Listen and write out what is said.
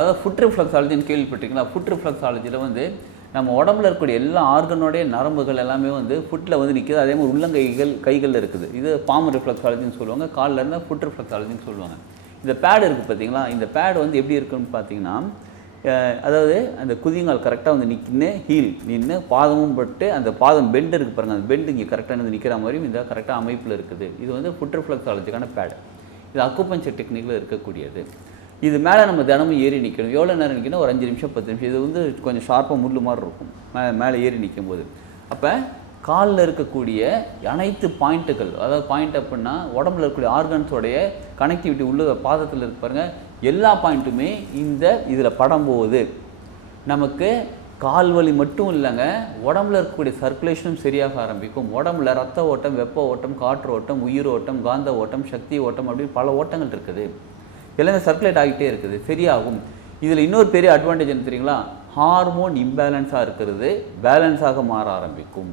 அதாவது ஃபுட் ரிஃப்ளெக்ஸாலஜின்னு கேள்விப்பட்டிருக்கீங்களா? ஃபுட் ரிஃப்ளெக்ஸாலஜியில் நம்ம உடம்புல இருக்கக்கூடிய எல்லா ஆர்கனோடைய நரம்புகள் எல்லாமே ஃபுட்டில் நிற்கிது. அதே மாதிரி கைகளில் இருக்குது. இது பாம் ரிஃப்ளெக்ஸாலஜின்னு சொல்லுவாங்க. காலில் இருந்தால் ஃபுட் ரிஃப்ளெக்ஸாலஜின்னு சொல்லுவாங்க. இந்த பேட் இருக்குது பார்த்தீங்களா? இந்த பேட் எப்படி இருக்குன்னு பார்த்தீங்கன்னா, அதாவது அந்த குதிங்கால் கரெக்டாக நிற்கின்னு ஹீல் நின்று பாதமும் பட்டு அந்த பாதம் பெண்டு இருக்குது பாருங்கள். அந்த பெண்டு இங்கே கரெக்டாக நிற்கிற மாதிரியும் இந்த கரெக்டாக அமைப்பில் இருக்குது. இது ஃபுட் ரிஃப்ளெக்ஸாலஜிக்கான பேட். இது அக்குபஞ்சர் டெக்னிக்கில் இருக்கக்கூடியது. இது மேலே நம்ம தினமும் ஏறி நிற்கணும். எவ்வளோ நேரம் நிற்கணும்? ஒரு 5 நிமிஷம் 10 நிமிஷம். இது கொஞ்சம் ஷார்ப்பாக முள்ளு மாதிரி இருக்கும் மேலே ஏறி நிற்கும் போது. அப்போ காலில் இருக்கக்கூடிய அனைத்து பாயிண்ட்டுகள், அதாவது பாயிண்ட் அப்படின்னா உடம்புல இருக்கக்கூடிய ஆர்கன்ஸோடைய கனெக்டிவிட்டி உள்ள பாதத்தில் இருக்கு பாருங்கள். எல்லா பாயிண்ட்டுமே இதில் படும்போது நமக்கு கால் வலி மட்டும் இல்லைங்க, உடம்புல இருக்கக்கூடிய சர்க்குலேஷனும் சரியாக ஆரம்பிக்கும். உடம்புல ரத்த ஓட்டம், வெப்ப ஓட்டம், காற்று ஓட்டம், உயிர் ஓட்டம், காந்த ஓட்டம், சக்தி ஓட்டம் அப்படின்னு பல ஓட்டங்கள் இருக்குது. எல்லாமே சர்க்குலேட் ஆகிட்டே இருக்குது, சரியாகும். இதில் இன்னொரு பெரிய அட்வான்டேஜ் என்ன தெரியுங்களா? ஹார்மோன் இம்பேலன்ஸாக இருக்கிறது பேலன்ஸாக மாற ஆரம்பிக்கும்.